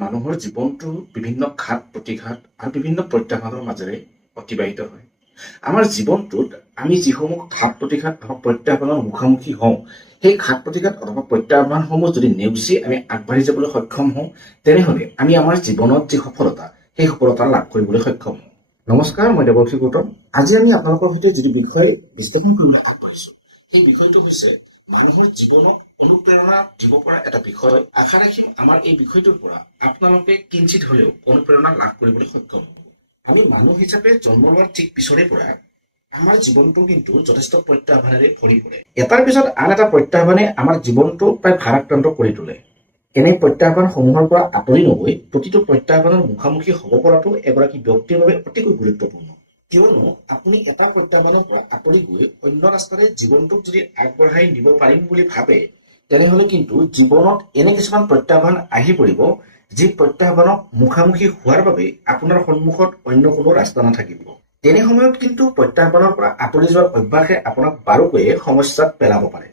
মানুহৰ জীৱনটো বিভিন্ন ঘাত প্ৰতিঘাত আৰু বিভিন্ন প্ৰত্যাহ্বানৰ মাজেৰে অতিবাহিত হয়। আমাৰ জীৱনটোত আমি যিসমূহ ঘাত প্ৰতিঘাত অথবা প্ৰত্যাহ্বানৰ মুখামুখি হওঁ, সেই ঘাত প্ৰতিঘাত অথবা প্ৰত্যাহ্বানসমূহ যদি নেওচি আমি আগবাঢ়ি যাবলৈ সক্ষম হওঁ, তেনেহ'লে আমি আমাৰ জীৱনত যি সফলতা, সেই সফলতা লাভ কৰিবলৈ সক্ষম হওঁ। নমস্কাৰ, মই দেৱশ্ৰী গৌতম। আজি আমি আপোনালোকৰ সৈতে যিটো বিষয় বিশ্লেষণ কৰিবলৈ আগবাঢ়িছো, সেই বিষয়টো হৈছে মানুহৰ জীৱনক অনুপ্ৰেৰণা দিব পৰা এটা বিষয়। আশা ৰাখিম আমাৰ এই বিষয়টোৰ পৰা আপোনালোকে কিঞ্চিত হ'লেও অনুপ্ৰেৰণা লাভ কৰিবলৈ সক্ষম হ'ব। আমি মানুহ হিচাপে জন্ম লোৱাৰ ঠিক পিছৰে পৰা আমাৰ জীৱনটো কিন্তু যথেষ্ট প্ৰত্যাহ্বানেৰে ভৰি পৰে। এটাৰ পিছত আন এটা প্ৰত্যাহ্বানে আমাৰ জীৱনটো প্ৰায় ভাৰাক্ৰান্ত কৰি তোলে। এনে প্ৰত্যাহ্বানসমূহৰ পৰা আঁতৰি নগৈ প্ৰতিটো প্ৰত্যাহ্বানৰ মুখামুখি হ'ব পৰাটো এগৰাকী ব্যক্তিৰ বাবে অতিকৈ গুৰুত্বপূৰ্ণ। কিয়নো আপুনি এটা প্ৰত্যাহ্বানৰ পৰা আঁতৰি গৈ অন্য ৰাস্তাৰে জীৱনটোক যদি আগবঢ়াই নিব পাৰিম বুলি ভাবে, তেনেহ'লে কিন্তু জীৱনত এনে কিছুমান প্ৰত্যাহ্বান আহি পৰিব, যি প্ৰত্যাহ্বানক মুখামুখি হোৱাৰ বাবে আপোনাৰ সন্মুখত অন্য কোনো ৰাস্তা নাথাকিব। তেনে সময়ত কিন্তু প্ৰত্যাহ্বানৰ পৰা আঁতৰি যোৱাৰ অভ্যাসে আপোনাক বাৰুকৈয়ে সমস্যাত পেলাব পাৰে।